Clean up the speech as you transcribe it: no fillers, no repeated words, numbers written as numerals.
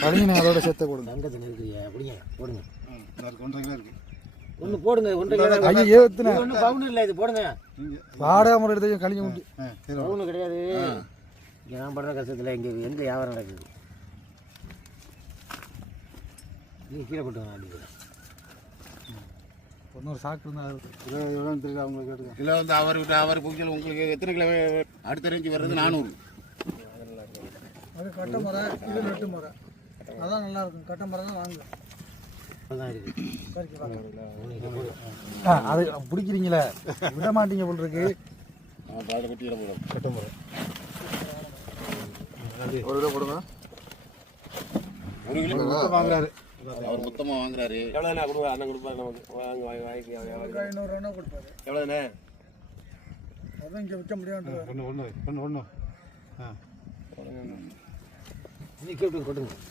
கழிங்க அதோட சேர்த்து கொடுங்க. தங்கத்தில் இருக்கிறியா அப்படிங்க போடுங்க. 1.5 கிலோ இருக்கு. ஒன்று போடுங்க. 1.5 கிலோ. ஐயோ ஏத்துன ஒன்றும் பவுன் இல்லை, இது போடுங்க. வாடகை முறை எடுத்து கழிஞ்சு விட்டு பவுனு கிடையாது. இங்கே நான் படுற கஷ்டத்தில் இங்கே எங்கே வியாபாரம் நடக்குது. நீங்கள் கீழே போட்டுங்க. அடிக்கிறேன் இன்னொரு சாக்கு இருந்தால் எவ்வளோன்னு தெரியல அவங்களுக்கு கேட்டுக்க. கிலோ வந்து அவர் பூஜையில் உங்களுக்கு எத்தனை கிலோ அடுத்த ரேஞ்சு வர்றது 400. அது கட்ட முறை, இது நெட்டு முறை. அதான் நல்லா இருக்கும். கட்ட முறை தான் வாங்க. அது பிடிக்கிறீங்களே விட மாட்டீங்க போல் இருக்கு. கட்ட முறை 1 கிலோ போடுங்க. 1 கிலோ வாங்குறாரு. அவர் மொத்தமாக வாங்குறாரு. எவ்வளோண்ணா கொடுப்பா? அண்ணன் கொடுப்பாரு நமக்கு. வாங்கி 500 ரூபா கொடுப்பாரு. எவ்வளோண்ணே? அதான் இங்கே விற்க முடியாது. ஒன்று ஆ நீ கேட்டு கொடுங்க.